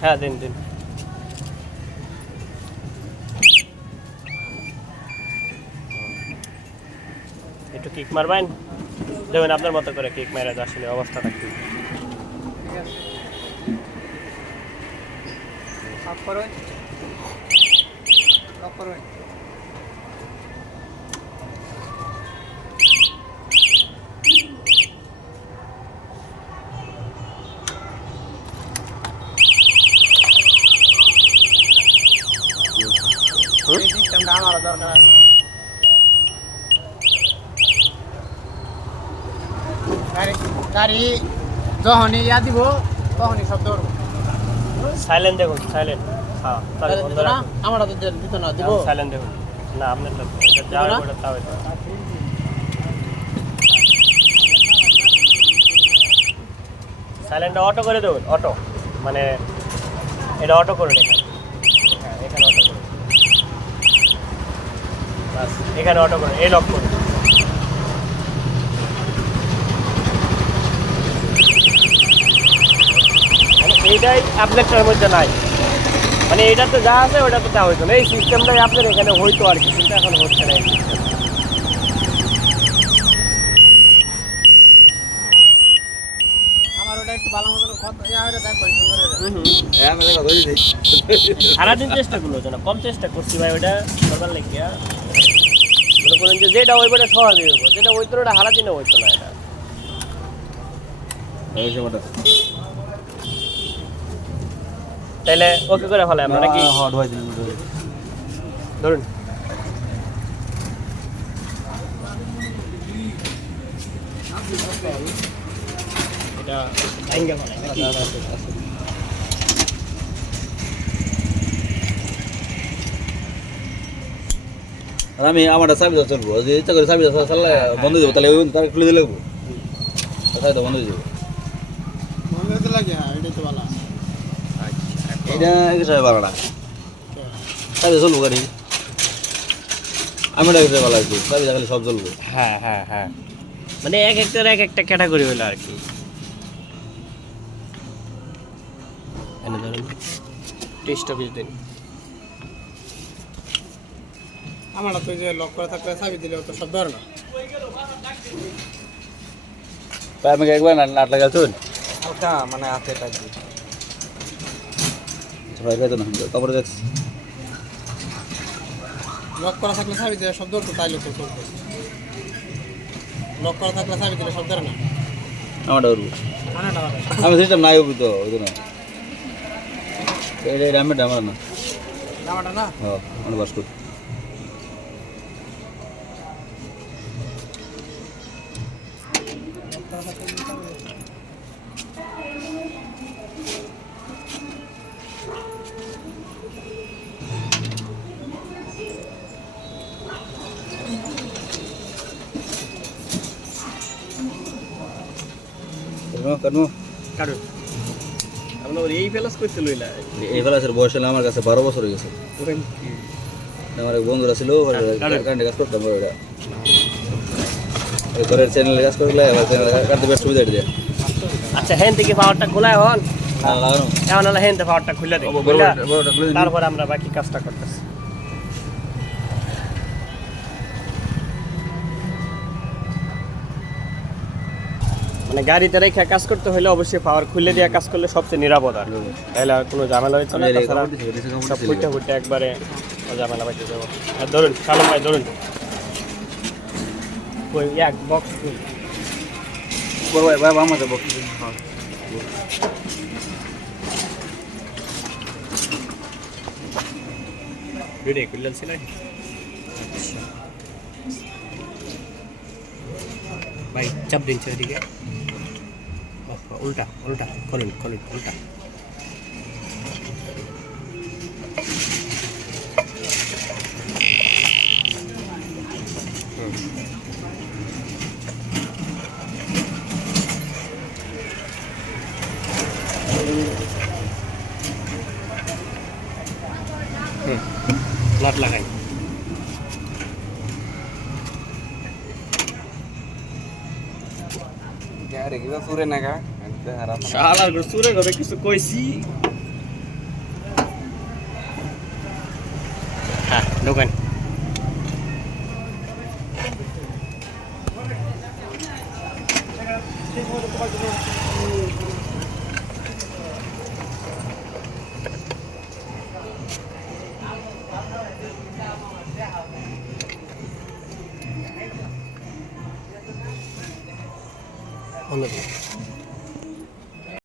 হ্যাঁ দিন দিন। একটু কিক মারবেন? দেবেন আপনার মতো করে কিক মেরে আসলে অবস্থাটা কি? ঠিক আছে সিস্টেমটা আমার দরকার গাড়ি গাড়ি যখনই ইয়া দিব তখনই শব্দ করব সাইলেন্ট দেখুন সাইলেন্ট হ্যাঁ আমার তো দিত না দিব। সাইলেন্ট দেখুন। না আপনার তো এটা যা না? ওটা তাও সাইলেন্টটা অটো করে দেবেন অটো মানে এটা অটো এখানে হ্যাঁ এখানে অটো বাস এখানে অটো করে, এই লক করে। মানে এইটাই মধ্যে নাই। মানে এটা তো যা আছে ওটা তো হইতো না। এই সিস্টেমটাই আপনার এখানে হইতো আর কি, কিন্তু এখন হচ্ছে না এই system। সারাদিন চেষ্টা করল না কম চেষ্টা করছি ভাই ওটা করবার লেগে মনে করেন যে যেটা ওই বটা সহজে হইব যেটা হইতো না ওটা হারা দিনে হইতো না এটা তাইলে ওকে করে ফেলে আমরা নাকি? হট হয় দিন ধরুন। এটা আর আমি আমারটা চাবি চলবো যদি ইচ্ছা করে চাবি দেওয়া চাললে বন্ধ হয়ে যাব তাহলে ওই তার খুলে দিলে বন্ধ হয়ে হ্যাঁ এটা চাবি চলবো গাড়ি। আমি আছি চাবি খালি সব চলবো। হ্যাঁ হ্যাঁ হ্যাঁ। মানে এক একটার এক একটা ক্যাটাগরি হলো আর কি। এনে ধরুন টেস্ট অফিস দিন আমার তো যে লক করে থাকলে চাবি দিলে তো শব্দ আর না। তাই আমি একবার নাট লাগা চল হালকা মানে আছে টাইপ সবাই খাইতো না তারপরে দেখ লক করা থাকলে চাবি দিলে শব্দ তো তাইলে তো চলবে লক করা থাকলে চাবি দিলে আর না। কানাটা ভালো আমি সিস্টেম নাই তো ওই জন্য। এটা আমি আমার না। জামাটা না? হ্যাঁ বাস কেন কেন? কারণ আমরা এই ফেলাস করতে লইলা। এই ক্লাসের বয়স হলে আমার কাছে বারো বছর হয়ে গেছে। আমার এক বন্ধুরা ছিল কারেন্টে কাজ করতাম ওরা। ঘরের চ্যানেলে কাজ করলে এবার চ্যানেল কাটতে বেশ সুবিধা দিয়ে আচ্ছা হেন থেকে পাওয়ারটা খোলা হ্যাঁ এখন হলো হেন পাওয়ারটা খুলে দিই। তারপরে আমরা বাকি কাজটা করতেছি। মানে গাড়িতে রেখে কাজ করতে হলে অবশ্যই পাওয়ার খুলে দিয়ে কাজ করলে সবচেয়ে নিরাপদ আর। তাহলে আর কোনো ঝামেলা হইতো না। সব ফুটে ফুটে একবারে ঝামেলা বাইতে যাব আর ধরুন কালো ভাই ধরুন। ওই এক বক্স ভাই ভাই হ্যাঁ। ছিল ভাই চাপ দিন ওইদিকে ওহ, উল্টা উল্টা খুলুন খুলুন উল্টা নাট লাগাই আরে কিবা সুরে নাগা হারা শালার চুরে করে কিছু কইছি হ্যাঁ দোকান on. the